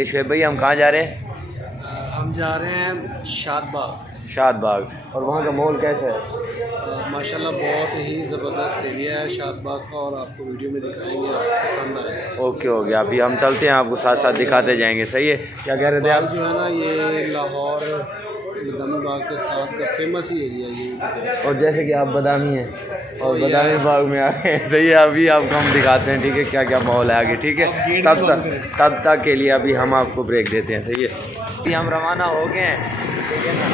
शुएब भाई हम कहाँ जा रहे हैं? हम जा रहे हैं शादबाग। शादबाग। और वहाँ का माहौल कैसा है? माशाल्लाह बहुत ही ज़बरदस्त एरिया है शादबाग का, और आपको वीडियो में दिखाएंगे, आपको पसंद आएगा। ओके हो गया, अभी हम चलते हैं, आपको साथ साथ दिखाते जाएंगे। सही है, क्या कह रहे थे आप? जो है ना, ये लाहौर बदामी बाग के साथ का फेमस ही एरिया ये। और जैसे कि आप बदामी हैं और बदामी बाग में आ गए हैं। सही है, अभी आपको हम दिखाते हैं, ठीक है, क्या क्या माहौल है आगे। ठीक है, तब तक के लिए अभी हम आपको ब्रेक देते हैं। सही है, अभी हम रवाना हो गए हैं, ठीक है ना,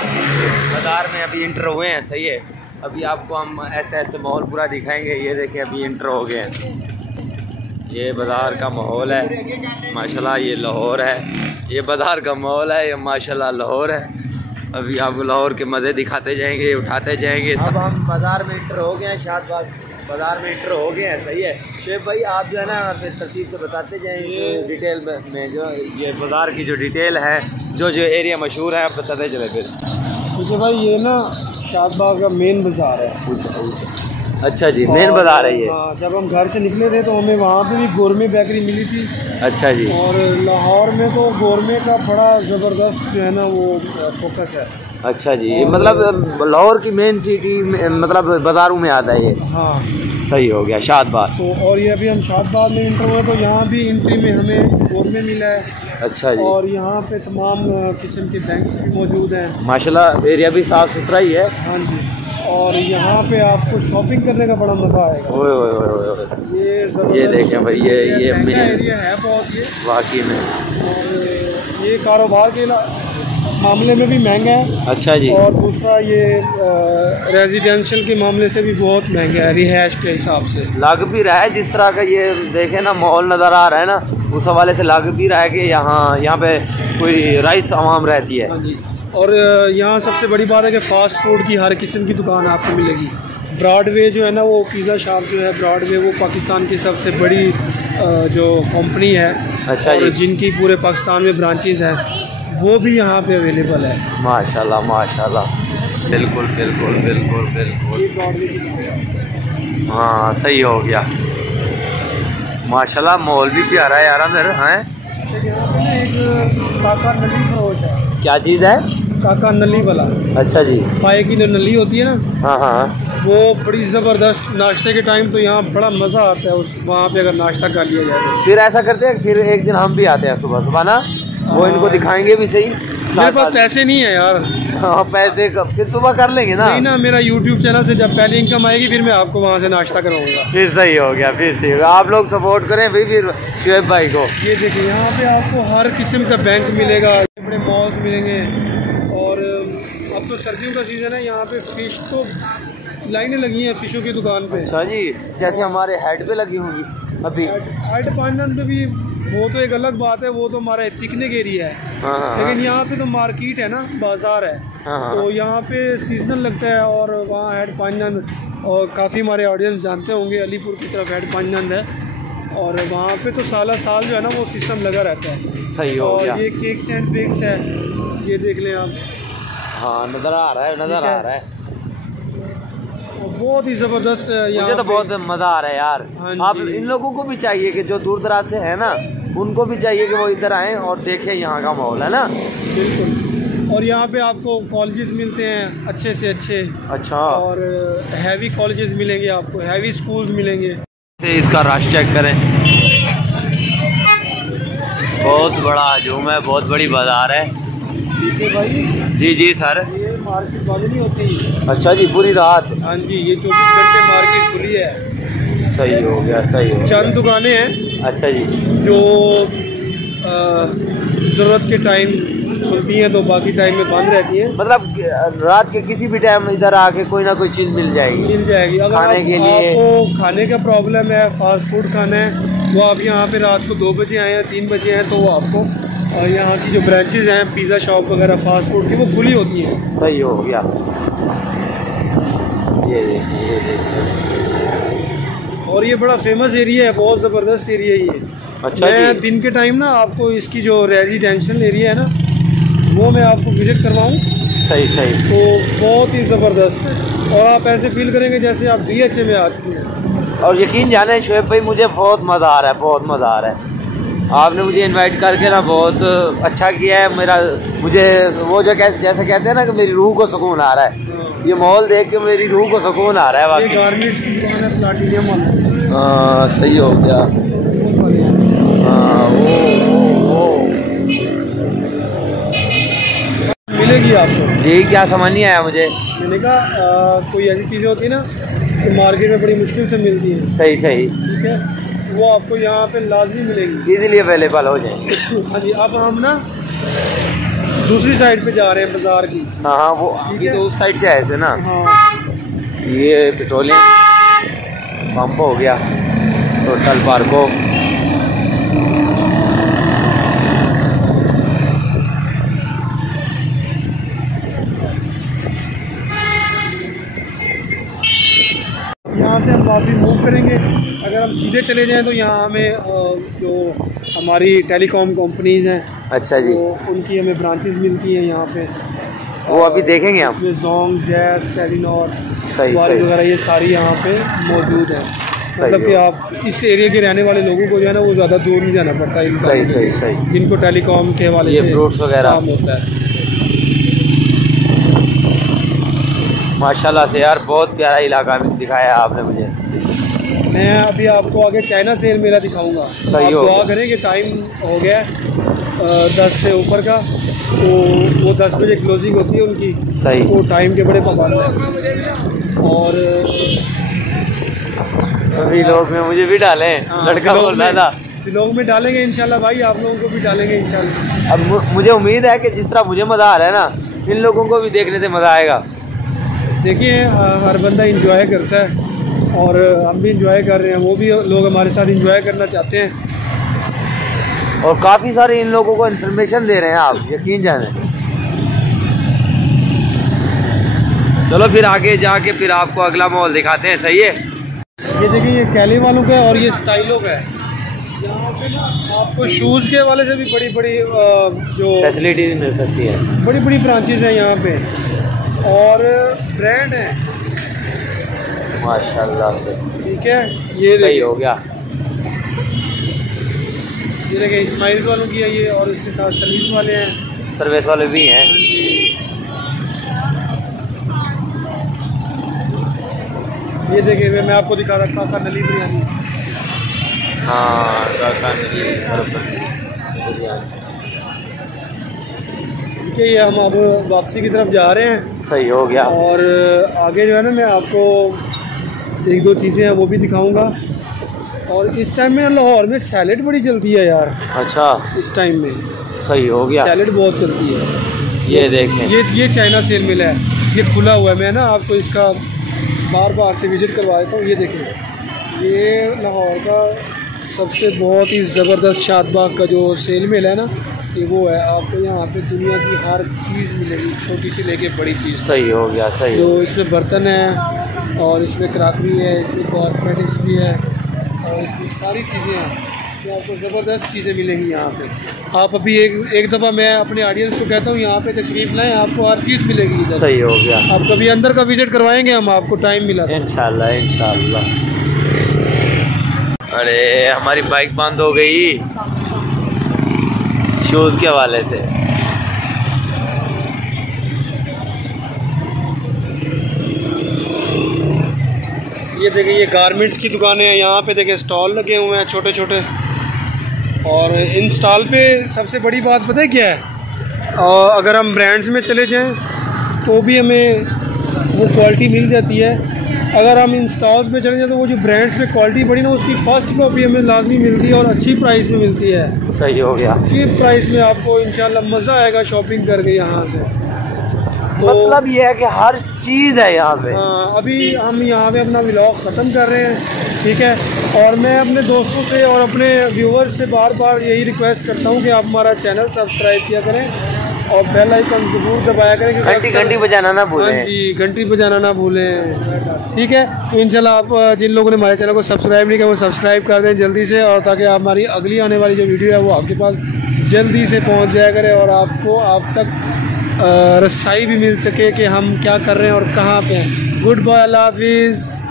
बाज़ार में अभी इंटर हुए हैं। सही है, अभी आपको हम ऐसे ऐसे माहौल पूरा दिखाएंगे। ये देखें, अभी इंटर हो गए हैं। ये बाज़ार का माहौल है माशाल्लाह, ये लाहौर है। ये बाज़ार का माहौल है, ये माशाल्लाह लाहौर है। अभी आपको लाहौर के मज़े दिखाते जाएंगे, उठाते जाएंगे। अब हम बाज़ार में इंटर हो गए हैं, शादबाग बाज़ार में इंटर हो गए हैं। सही है शुएब भाई, आप जो है ना फिर तरतीब से बताते जाएंगे डिटेल में, जो ये बाज़ार की जो डिटेल है, जो जो एरिया मशहूर है, आप बताते चले फिर। ठीक है भाई, ये ना शादबाग का मेन बाज़ार है। अच्छा जी, मेन बाज़ार है ये। जब हम घर से निकले थे तो हमें वहाँ पे भी गोरमे बेकरी मिली थी। अच्छा जी। और लाहौर में तो गोरमे का बड़ा ज़बरदस्त जो है ना वो फोकस है। अच्छा जी, मतलब लाहौर की मेन सिटी मतलब बाज़ारों में आता है ये। हाँ सही हो गया, शादबाग। तो और ये अभी हम शादबाग में इंटर हुए तो यहाँ भी एंट्री में हमें गोरमे मिला है। अच्छा जी। और यहाँ पे तमाम किस्म के बैंक्स भी मौजूद हैं माशाल्लाह, एरिया भी साफ़ सुथरा ही है। हाँ जी, और यहाँ पे आपको शॉपिंग करने का बड़ा मज़ा आएगा। ओए ये देखें भाई, ये एरिया है बहुत, ये वाकई में। और ये कारोबार के मामले में भी महंगा है। अच्छा जी। और दूसरा ये रेजिडेंशियल के मामले से भी बहुत महंगा है, रिहाइश के हिसाब से। लग भी रहा है जिस तरह का ये देखे ना माहौल नज़र आ रहा है ना, उस हवाले से लग भी रहा है कि यहाँ पे कोई राइस आवाम रहती है। हाँ जी, और यहाँ सबसे बड़ी बात है कि फ़ास्ट फूड की हर किस्म की दुकान आपको मिलेगी। ब्रॉडवे जो है ना, वो पिज़्ज़ा शॉप जो है ब्रॉडवे, वो पाकिस्तान की सबसे बड़ी जो कंपनी है। अच्छा जी। जिनकी पूरे पाकिस्तान में ब्रांचेज़ हैं, वो भी यहाँ पे अवेलेबल है। माशाल्लाह माशाल्लाह, बिल्कुल बिल्कुल बिल्कुल बिल्कुल। हाँ सही हो गया माशाल्लाह, माहौल भी प्यारा है यार अंदर। हैं एक काका नली फरोश है। क्या चीज़ है? काका नली वाला। अच्छा जी। पाए की जो नली होती है ना, हाँ हाँ, वो बड़ी ज़बरदस्त। नाश्ते के टाइम तो यहाँ बड़ा मज़ा आता है उस वहाँ पे अगर नाश्ता कर लिया जाए। फिर ऐसा करते हैं, फिर एक दिन हम भी आते हैं सुबह सुबह ना, वो इनको दिखाएंगे भी सही। मेरे पास पैसे नहीं है यार। हाँ पैसे फिर सुबह कर लेंगे ना। नहीं ना, मेरा YouTube चैनल से जब पहली इनकम आएगी फिर मैं आपको वहाँ से नाश्ता करवाऊंगा। फिर सही हो गया, फिर सही होगा। आप लोग सपोर्ट करें भाई फिर शुएब भाई को। ये देखिए, यहाँ पे आपको हर किस्म का बैंक मिलेगा, बड़े मॉल मिलेंगे। और अब तो सर्दियों का सीज़न है, यहाँ पे फ़िश तो लाइनें लगी हैं फ़िशों की दुकान पे। अच्छा जी, जैसे हमारे हेड पे लगी होंगी अभी। हेड पांडन पे भी, वो तो एक अलग बात है, वो तो हमारा पिकनिक एरिया है। हाँ, लेकिन यहाँ पे तो मार्केट है ना, बाज़ार है। हाँ, तो यहाँ पे सीजनल लगता है। और वहाँ हेड पांडन, और काफ़ी हमारे ऑडियंस जानते होंगे, अलीपुर की तरफ हेड पांडन है। और वहाँ पे तो साल जो है ना वो सिस्टम लगा रहता है। सही हो गया। और ये केक्स एंड बेक्स है, ये देख लें आप। हाँ नज़र आ रहा है, नज़र आ रहा है। बहुत ही ज़बरदस्त है। मुझे तो बहुत मज़ा आ रहा है यार। हाँ आप इन लोगों को भी चाहिए कि जो दूर दराज से है ना, उनको भी चाहिए कि वो इधर आएँ और देखें यहाँ का माहौल है ना। बिल्कुल। और यहाँ पे आपको कॉलेजेस मिलते हैं अच्छे से अच्छे। अच्छा। और हैवी कॉलेजेस मिलेंगे आपको, हैवी स्कूल्स मिलेंगे। इसका रश चेक करें, बहुत बड़ा हजूम है, बहुत बड़ी बाज़ार है। ठीक है भाई। जी जी सर। ये मार्केट बंद नहीं होती। अच्छा जी, पूरी रात? हाँ जी, ये 24 घंटे मार्केट खुली है। सही हो गया, सही हो गया। चंद दुकानें हैं अच्छा जी, जो ज़रूरत के टाइम खुलती हैं, तो बाकी टाइम में बंद रहती हैं। मतलब रात के किसी भी टाइम इधर आके कोई ना कोई चीज़ मिल जाएगी। अगर खाने के लिए आपको खाने का प्रॉब्लम है, फास्ट फूड खाना है, वो आप यहाँ पे रात को 2 बजे आए हैं, 3 बजे हैं, तो वो आपको यहाँ की जो ब्रांचेज हैं पिज़्ज़ा शॉप वगैरह फास्ट फूड की, वो खुली होती हैं। सही हो गया। ये देखिए। और ये बड़ा फेमस एरिया है, बहुत ज़बरदस्त एरिया है ये। अच्छा मैं दिन के टाइम ना आपको इसकी जो रेजिडेंशियल एरिया है ना, वो मैं आपको विज़िट करवाऊँ। सही सही। तो बहुत ही ज़बरदस्त है, और आप ऐसे फील करेंगे जैसे आप DHA में आ चुके हैं। और यकीन जाने शुएब भाई, मुझे बहुत मज़ा आ रहा है, बहुत मज़ा आ रहा है। आपने मुझे इनवाइट करके ना बहुत अच्छा किया है। मुझे वो जो जैसे कहते हैं ना कि मेरी रूह को सुकून आ रहा है, ये माहौल देख के मेरी रूह को सुकून आ रहा है। ये गारमेंट्स की दुकान है प्लाटिनियम वाला। हाँ सही हो गया। हाँ वो मिलेगी आपको जी। क्या समझ नहीं आया मुझे। मैंने कहा कोई ऐसी चीज़ें होती है ना कि मार्केट में बड़ी मुश्किल से मिलती है। सही सही। ठीक है, वो आपको यहाँ पे लाजमी मिलेगी, इजीली अवेलेबल हो जाए। हाँ जी। अब हम ना दूसरी साइड पे जा रहे हैं बाजार की। हाँ हाँ वो तो उस साइड से ऐसे ना। हाँ ये पेट्रोलियम पंप हो गया, टोटल पार्को। यहाँ से हम वापस मूव करेंगे। अगर हम सीधे चले जाएं तो यहाँ हमें जो हमारी टेलीकॉम कंपनीज हैं, अच्छा जी, तो उनकी हमें ब्रांचेस मिलती हैं यहाँ पे। वो अभी देखेंगे हम। जोंग, जैस, टेलीनॉर, सही वगैरह ये सारी यहाँ पे मौजूद है। मतलब कि आप इस एरिया के रहने वाले लोगों को जो है ना वो ज़्यादा दूर नहीं जाना पड़ता। सही सही सही। जिनको टेलीकॉम के हवाले ये फ्रूट्स वगैरह होता है। माशाल्लाह से यार बहुत प्यारा इलाका दिखाया आपने मुझे। मैं अभी आपको आगे चाइना सेल मेला दिखाऊंगा। आप दुआ करें कि टाइम हो गया 10 से ऊपर का, तो वो 10 बजे क्लोजिंग होती है उनकी। सही। वो टाइम के बड़े पाबंद हैं। और अभी लोग में मुझे भी डालें। लड़का बोल रहा था लोग में डालेंगे इंशाल्लाह भाई, आप लोगों को भी डालेंगे इंशाल्लाह। अब मुझे उम्मीद है कि जिस तरह मुझे मज़ा आ रहा है ना, इन लोगों को भी देखने से मज़ा आएगा। देखिए हर बंदा इंजॉय करता है और हम भी इंजॉय कर रहे हैं, वो भी लोग हमारे साथ इंजॉय करना चाहते हैं। और काफ़ी सारे इन लोगों को इन्फॉर्मेशन दे रहे हैं आप, यकीन जाने। चलो फिर आगे जाके फिर आपको अगला मॉल दिखाते हैं। सही है। ये देखिए ये कैली वालों का है और ये स्टाइलों का है। यहाँ पे ना आपको शूज़ के वाले से भी बड़ी बड़ी जो फैसिलिटीज मिल सकती है। बड़ी बड़ी ब्रांचेस हैं यहाँ पे और ब्रांड है माशाल्लाह से। ठीक है, ये सही हो गया। ये देखिए इस्माइल वालों की है ये, और इसके साथ सर्विस वाले हैं, सर्विस वाले भी हैं। ये देखिए मैं आपको दिखा रहा काका नली बिरयानी। हाँ काका नली बिरयानी। ठीक है, ये हम अब वापसी की तरफ जा रहे हैं। सही हो गया। और आगे जो है ना मैं आपको एक दो चीज़ें हैं वो भी दिखाऊंगा। और इस टाइम में लाहौर में सैलेड बड़ी चलती है यार। अच्छा इस टाइम में सही हो गया। सैलेड बहुत चलती है। ये देखें, ये चाइना सेल मिला है, ये खुला हुआ है। मैं ना आपको इसका बार बार से विज़िट करवा देता हूँ। ये देखें, ये लाहौर का सबसे बहुत ही ज़बरदस्त शादबाग का जो सेल मिला है ना, ये वो है। आपको यहाँ पे दुनिया की हर चीज़ मिलेगी, छोटी से लेके बड़ी चीज़। सही हो गया। सही। तो इसमें बर्तन है और इसमें क्रॉकरी है, इसमें कॉस्मेटिक्स भी है और इसमें सारी चीज़ें हैं। तो आपको ज़बरदस्त चीज़ें मिलेंगी यहाँ पे। आप अभी एक दफ़ा मैं अपने ऑडियंस को कहता हूँ यहाँ पे तशरीफ़ लाएँ, आपको हर चीज़ मिलेगी इधर। सही हो गया। आप कभी अंदर का विज़िट करवाएंगे हम, आपको टाइम मिला इंशाल्लाह इंशाल्लाह। अरे हमारी बाइक बंद हो गई शूज़ के हवाले से। ये देखिए ये गारमेंट्स की दुकानें हैं। यहाँ पे देखिए स्टॉल लगे हुए हैं छोटे छोटे। और इन स्टॉल पे सबसे बड़ी बात पता है क्या है, अगर हम ब्रांड्स में चले जाएं तो भी हमें वो क्वालिटी मिल जाती है। अगर हम इन स्टॉल्स में चले जाएं तो वो जो ब्रांड्स में क्वालिटी बड़ी ना, उसकी फ़र्स्ट कॉपी हमें लाजमी मिलती है और अच्छी प्राइस में मिलती है। सही हो गया। चीप प्राइस में आपको इंशाल्लाह मज़ा आएगा शॉपिंग करके यहाँ से। तो मतलब ये है कि हर चीज़ है यहाँ पे। अभी हम यहाँ पे अपना व्लॉग ख़त्म कर रहे हैं, ठीक है। और मैं अपने दोस्तों से और अपने व्यूवर्स से बार बार यही रिक्वेस्ट करता हूँ कि आप हमारा चैनल सब्सक्राइब किया करें और बेल आइकन ज़रूर दबाया करें। घंटी बजाना ना भूलें। हाँ जी, घंटी बजाना ना भूलें, ठीक है। तो इंशाल्लाह आप जिन लोगों ने हमारे चैनल को सब्सक्राइब नहीं किया वो सब्सक्राइब कर दें जल्दी से, और ताकि हमारी अगली आने वाली जो वीडियो है वो आपके पास जल्दी से पहुँच जाया करे और आपको आप तक रसाई भी मिल सके कि हम क्या कर रहे हैं और कहाँ पे हैं। गुड बाय, अल्लाह हाफिज़।